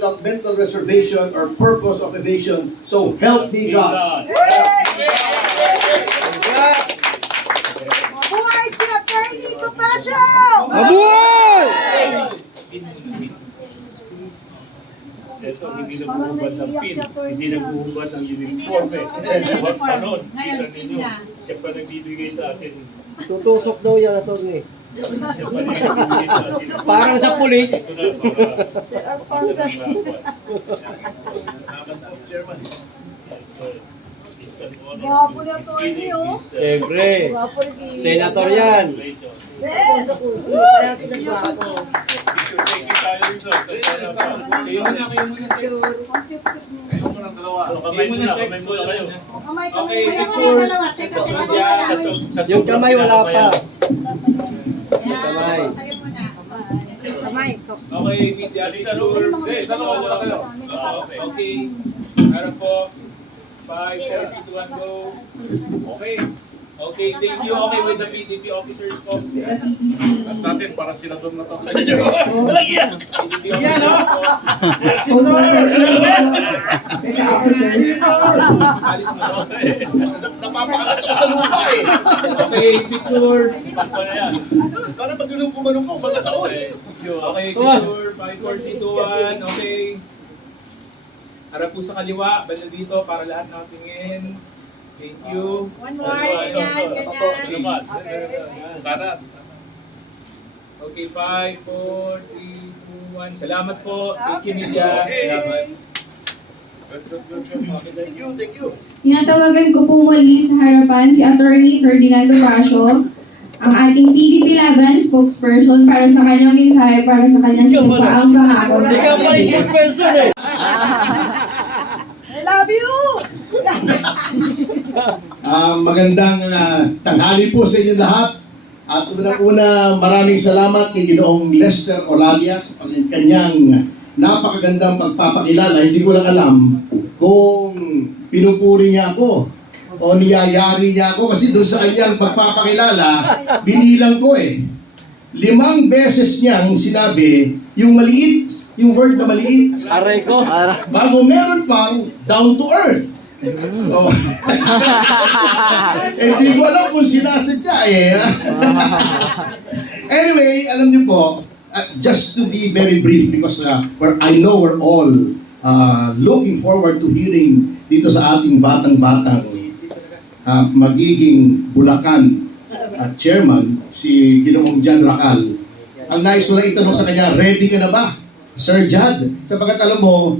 Without mental reservation or purpose of evasion. So help me God. Mabuhay si Attorney Topacio! Mabuhay! Ito, hindi nag-uubad ng pin, hindi nag-uubad ng uniforme. Panon, kita ninyo. Siya pa nagbibigay sa atin. Tutusok daw yan, attorney. Siya pa nagbibigay sa atin. Parang sa pulis. Ito na, para Sir Alfonso. Gwapo na attorney, oh. Siyempre. Gwapo na si... Senator yan. Yes! Sa kursi. Parang sila gwapo. Kayo muna, kayo muna. Kayo muna dalawa. Kamay muna kayo. Kamay, Okay, kamay. picture. Dalawa. Teka, teka. Yung kamay wala pa. Kamay. Kamay. Okay, media picture. Okay, dalawa muna kayo. Okay. Meron po. 5, 3, 2, 1, go. Okay. Okay, thank you. Okay, with the PDP officers po. Tapos natin, para sila doon na to. PDP officers. Alis mo doon. Napapakagat ako sa lupa eh. Okay, picture. Para pag ganun kumanong ko, mga taon. Okay, picture. 5, 4, 3, 2, 1. Okay. Harap po sa kaliwa, banda dito para lahat nakatingin. Thank you. One more, ganyan, ganyan. Karat. Okay, 5, 4, 3, 2, 1. Salamat po. Thank you, media. Salamat. Thank you, thank you. Tinatawagan ko po muli sa harapan si Attorney Ferdinand Topacio, ang ating PDP Laban spokesperson para sa kanyang mensahe para sa kanyang sinumpaang pangako sa Ikaw pa rin yung person eh. I love you! Magandang tanghali po sa inyo lahat. At unang-una, maraming salamat kay Ginoong Lester Olalia sa kanyang napakagandang pagpapakilala. Hindi ko lang alam kung pinupuri niya ako o niyayari niya ako kasi doon sa kanyang pagpapakilala, binilang ko eh. 5 beses niyang sinabi yung maliit, yung word na maliit. Aray ko. Bago meron pang down to earth. Oh. Hindi ko alam kung sinasadya eh. Anyway, alam niyo po, just to be very brief because I know we're all looking forward to hearing dito sa ating batang-batang magiging Bulacan chairman, si Ginoong Jan Racal. Ang nais ko lang itanong sa kanya, ready ka na ba, Sir Jad? Sapagkat alam mo,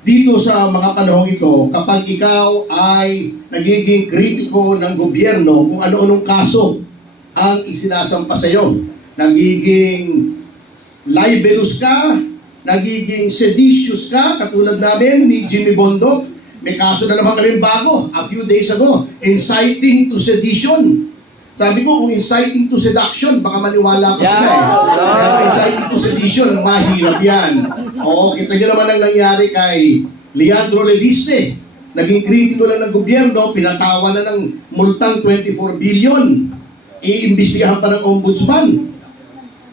dito sa mga panahong ito, kapag ikaw ay nagiging kritiko ng gobyerno kung ano-anong kaso ang isinasampa sa iyo, nagiging libelous ka, nagiging seditious ka, katulad namin ni Jimmy Bondoc, may kaso na naman kami bago, a few days ago, inciting to sedition. Sabi ko, kung inciting to seduction, baka maniwala ko sila eh. Pero inciting to sedition, mahirap yan. Oo, kita nyo naman ang nangyari kay Leandro Leviste. Naging kritiko lang ng gobyerno, pinatawa na ng multang 24 billion. Iimbestigahan pa ng ombudsman.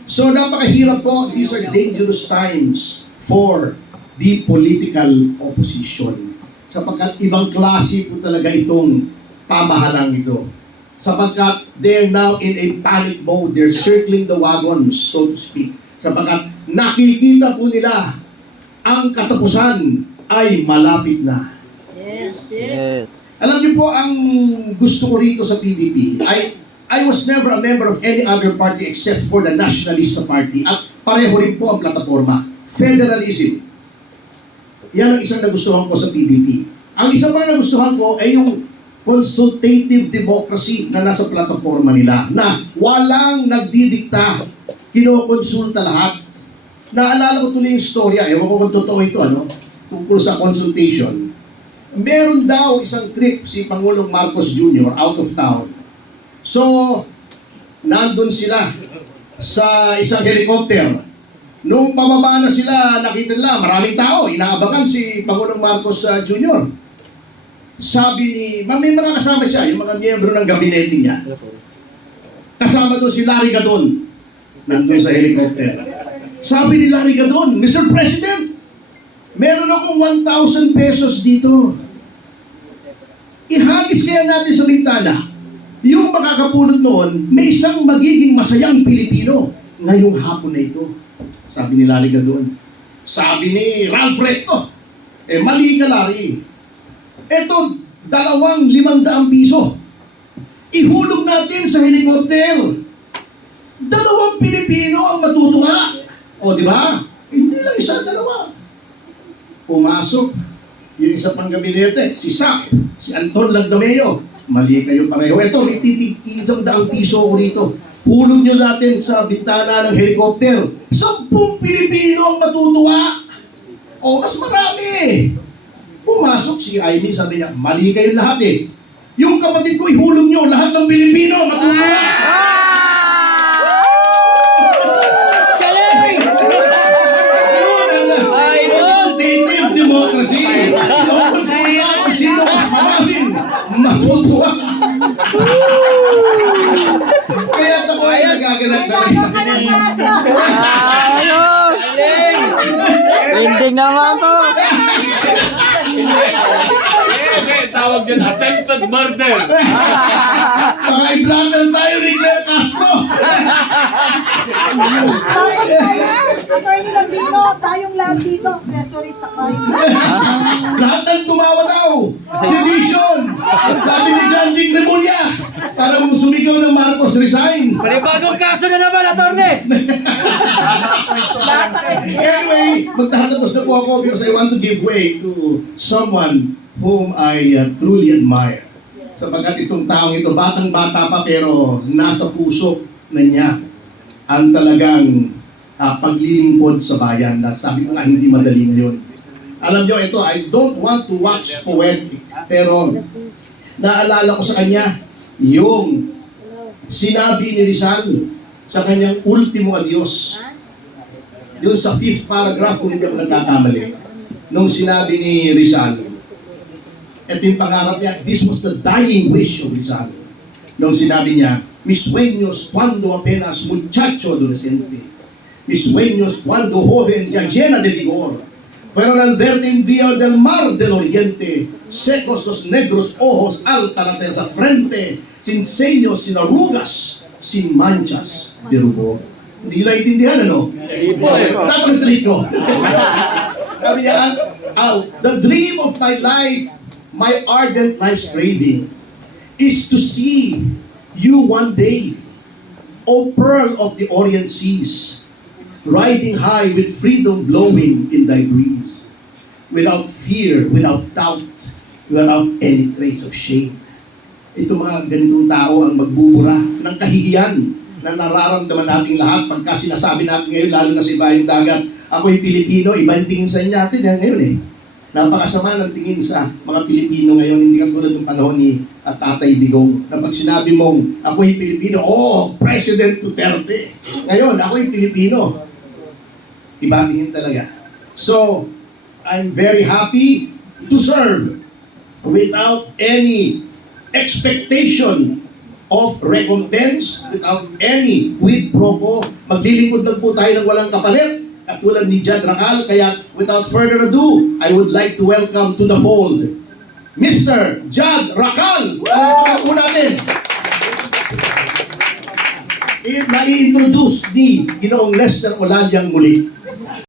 So, napakahirap po. These are dangerous times for the political opposition. Sapagkat ibang klase po talaga itong pamahalang ito. Sapagkat they're now in a panic mode. They're circling the wagons, so to speak. Sapagkat nakikita po nila ang katapusan ay malapit na. Yes. Alam niyo po, ang gusto ko rito sa PDP, I was never a member of any other party except for the Nationalista Party. At pareho rin po ang plataforma. Federalism. Yan ang isang nagustuhan ko sa PDP. Ang isang pa na nagustuhan ko ay yung consultative democracy na nasa plataforma nila, na walang nagdidikta, kinokonsulta lahat. Naalala ko tuloy yung storya, ewan ko kung totoo ito, tungkol sa consultation. Meron daw isang trip si Pangulong Marcos Jr. out of town. So, nandun sila sa isang helicopter. Nung pababa na sila, nakita nila, maraming tao, inaabangan si Pangulong Marcos Jr. Sabi ni, may mga kasama siya, yung mga miyembro ng gabinete niya. Kasama doon si Larry Gadon, nandun sa helicopter. Sabi ni Larry Gadon, Mr. President, Meron akong 1,000 pesos dito. Ihagis kaya natin sa bintana. Yung makakapulot noon, may isang magiging masayang Pilipino ngayong hapon na ito. Sabi ni Larry doon. Sabi ni Ralph Recto, mali ka, Larry. Ito, 2,500 piso. Ihulog natin sa helikopter. 2 Pilipino ang matutuwa. O, di ba? Hindi lang isa, 2. Pumasok yung isa pang gabinete, si Sak, si Anton Lagdameo. Mali kayo pareho. Ito, may titig 100 piso ko rito. Hulog nyo natin sa bintana ng helikopter. 10 Pilipino ang matutuwa. O, mas marami. Pumasok si Amy, sabi niya, mali kayo lahat eh. Yung kapatid ko, ihulog nyo, lahat ng Pilipino matutuwa. Galing! Quantitative democracy. Inukonsulta kung sino mas maraming matutuwa. Kaya ako ay nagaganap na rin. Ayos! Ending naman to. Okay, tawag din attempted murder. Mga i-blatter tayo ni Claire Castro. Tapos tayo, attorney Lambino, tayong lahat dito, accessory sa crime. Lahat ng tumawa daw. Sedition. Sabi ni John Vic Remulla. Para sumigaw ng Marcos resign. Panibagong kaso na naman, attorney! Anyway, magtatapos na po ako because I want to give way to someone whom I truly admire. Sapagkat itong taong ito, batang-bata pa pero nasa puso na niya ang talagang paglilingkod sa bayan na sabi ko nga hindi madali ngayon. Alam niyo ito, I don't want to wax poetic, pero naalala ko sa kanya yung sinabi ni Rizal sa kanyang ultimo adios. Yun sa 5th paragraph, kung hindi ako nagkakamali, nung sinabi ni Rizal, ito yung pangarap niya, this was the dying wish of Rizal. Nung sinabi niya, mis sueños cuando apenas muchacho adolescente, mis sueños cuando joven ya llena de vigor, fueron al verde día del mar del oriente, secos los negros ojos, alta la tersa frente, sin ceños, sin arrugas, sin manchas de rubor. Hindi nyo naintindihan, ano? Tatranslate ko. Sabi niya, the dream of my life, my ardent life's craving, is to see you one day, O pearl of the Orient seas, riding high with freedom blowing in thy breeze, without fear, without doubt, without any trace of shame. Ito mga ganitong tao ang magbubura ng kahihiyan na nararamdaman nating lahat pagka sinasabi natin ngayon, lalo na sa ibayong dagat, ako'y Pilipino, iba yung tingin sa inyo natin ngayon eh. Napakasama ng tingin sa mga Pilipino ngayon, hindi katulad ng panahon ni Tatay Digong, na pag sinabi mong, ako'y Pilipino, President Duterte. Ngayon, ako'y Pilipino. Iba tingin talaga. So, I'm very happy to serve without any expectation of recompense, without any quid pro quo. Maglilingkod lang po tayo ng walang kapalit, katulad ni Jad Racal. Kaya without further ado, I would like to welcome to the fold Mr. Jad Racal. Alam po natin. I-introduce ni Ginoong Lester Olanyang muli.